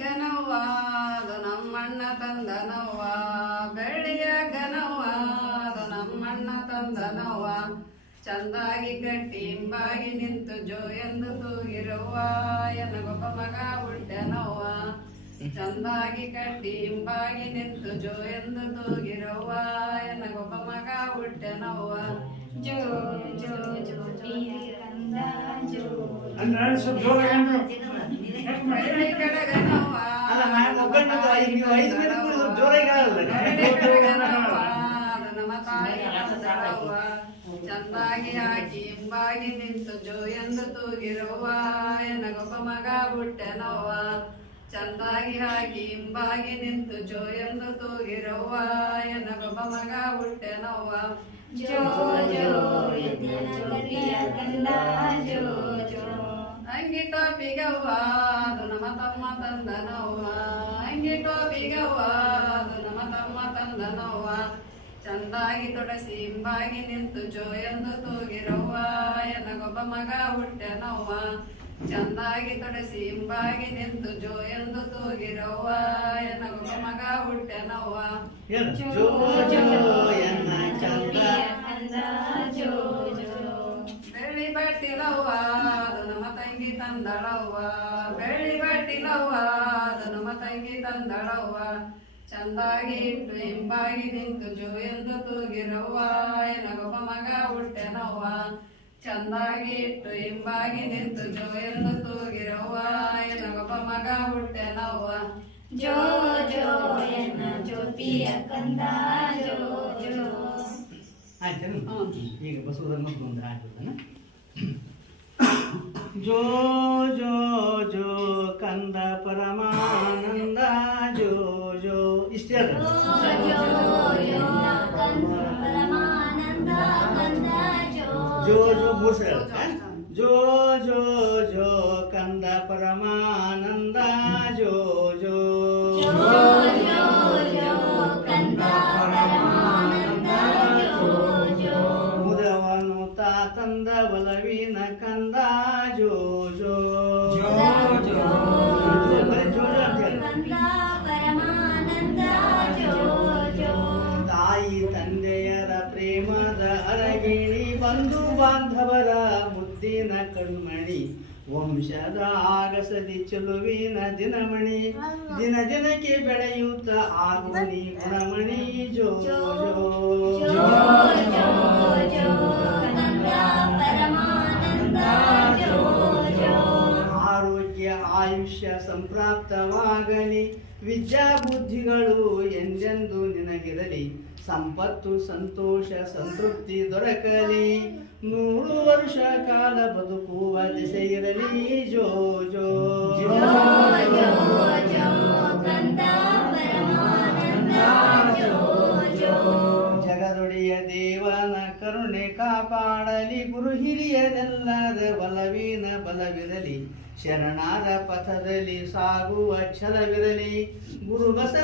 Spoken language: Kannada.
ಗನವ್ವ ಅದು ನಮ್ಮಣ್ಣ ತಂದನವ್ವ ಬೆಳ್ಳಿಯ ಗನವ್ವ ನಮ್ಮಣ್ಣ ತಂದನವ್ವ ಚಂದಾಗಿ ಕಟ್ಟಿ ಹಿಂಬಾಗಿ ನಿಂತು ಜೋ ಎಂದು ತೂಗಿರವ್ವ ಎನಗೊಬ್ಬ ಮಗ ಹುಟ್ಟೆನವ್ವ ಚಂದಾಗಿ ಕಟ್ಟಿ ಹಿಂಬಾಗಿ ನಿಂತು ಜೋ ಎಂದು ತೂಗಿರವ್ವ ಎನಗೊಬ್ಬ ಮಗ ಹುಟ್ಟೆನವ್ವ ಜೋ ಜೋ ಜೋ ಜೋ ಕಂದ ಜೋ ಚಂದಾಗಿ ಹಾಕಿ ಹಿಂಬಾಗಿ ನಿಂತು ಜೋ ಎಂದು ತೂಗಿರವ್ವ ಎನಗೊಬ್ಬ ಮಗ ಹುಟ್ಟೆನವ್ವ ಚಂದಾಗಿ ಹಾಕಿ ಹಿಂಬಾಗಿ ನಿಂತು ಜೋ ಎಂದು ತೂಗಿರುವ ಎನಗೊಬ್ಬ ಮಗ ಹುಟ್ಟೆನವ್ವ ಜೋ ಜೋ ಅಂಗಿ ಟೋಪಿಗವ್ವ ತಮ್ಮ ತಂದನವ್ವ. ಅಂಗಿ ಬಿಗವ್ವ ಅದು ನಮ್ಮ ತಮ್ಮ ತಂದನವ್ವ. ಚಂದಾಗಿ ತೊಡಸಿ ಹಿಂಬಾಗಿ ನಿಂತು ಜೋ ಎಂದು ತೂಗಿರವ್ವ. ಎನಗೊಬ್ಬ ಮಗ ಹುಟ್ಟೆನವ್ವ. ಚಂದಾಗಿ ತೊಡಸಿ ಹಿಂಬಾಗಿ ನಿಂತು ಜೋ ಎಂದು ತೂಗಿರವ್ವ. ಎನಗೊಬ್ಬ ಮಗ ಹುಟ್ಟೆನವ್ವ. ಬಟ್ಟಿಲವ್ವ ಅದು ನಮ್ಮ ತಂಗಿ ತಂದಳವ್ವ. ಬೆಳ್ಳಿ ಬಟ್ಟಿಲವ್ವ ಅದು ನಮ್ಮ ತಂಗಿ ತಂದಳವ್ವ. ಚಂದಾಗಿ ಇಟ್ಟು ಹಿಂಬಾಗಿ ನಿಂತು ಜೋ ಎಂದು ತೂಗಿರವ್ವ. ಎನಗೊಬ್ಬ ಮಗ ಹುಟ್ಟೆನವ್ವ. ಚಂದಾಗಿ ಇಟ್ಟು ಹಿಂಬಾಗಿ ನಿಂತು ಜೋ ಎಂದು ತೂಗಿರವ್ವ. ಎನಗೊಬ್ಬ ಮಗ ಹುಟ್ಟೆನವ್ವ. ಜೋ ಜೋ ಎನ್ನ ಜೋ ಪಿಯ ಕಂದ ಜೋ ಜೋ. ಆಯ್ತು ಈಗ ಒಂದು ಹಾಡ್ಬಿಡ್ತಾನ ಜೋ ಜೋ ಜೋ ಕಂದ ಪರಮಾನಂದ ಜೋ ಜೋ ಇಷ್ಟೇ ಅದ ಜೋ ಜೋ ಎನ್ನ ಕಂದ ಪರಮಾನಂದ ಕಂದ ಜೋ ಜೋ ಜೋ ಕಂದ ಜೋ ಜೋ ಜೋ ಜೋ ಬರೀ ಜೋ ಜೋ ಅಂತ ಹೇಳು. ಕಂದ ಪರಮಾನಂದ ಜೋ ಜೋ ತಾಯಿ ತಂದೆಯರ ಪ್ರೇಮದ ಅರಗಿಣಿ ಬಂಧು ಬಾಂಧವರ ಮುದ್ದಿನ ಕಣ್ಮಣಿ ವಂಶದ ಆಗಸದಿ ಚಲುವಿನ ದಿನಮಣಿ ದಿನ ದಿನಕ್ಕೆ ಬೆಳೆಯುತ್ತ ಆಗುನಿ ಗುಣಮಣಿ. ಜೋ ಜೋ. ಸಂಪ್ರಾಪ್ತವಾಗಲಿ. ವಿದ್ಯಾ ಬುದ್ಧಿಗಳು ಎಂದೆಂದು ನಿನಗಿರಲಿ. ಸಂಪತ್ತು, ಸಂತೋಷ, ಸಂತೃಪ್ತಿ ದೊರಕಲಿ. ನೂರು ವರ್ಷ ಕಾಲ ಬದುಕುವ ದಿಸೆಯಿರಲಿ ಜೋ. ಕಾಪಾಡಲಿ ಗುರು ಹಿರಿಯರೆಲ್ಲರ ಬಲವೀನ ಬಲವಿರಲಿ ಶರಣಾದ ಪಥದಲ್ಲಿ ಸಾಗುವ ಛಲವಿರಲಿ. ಗುರು ಬಸವ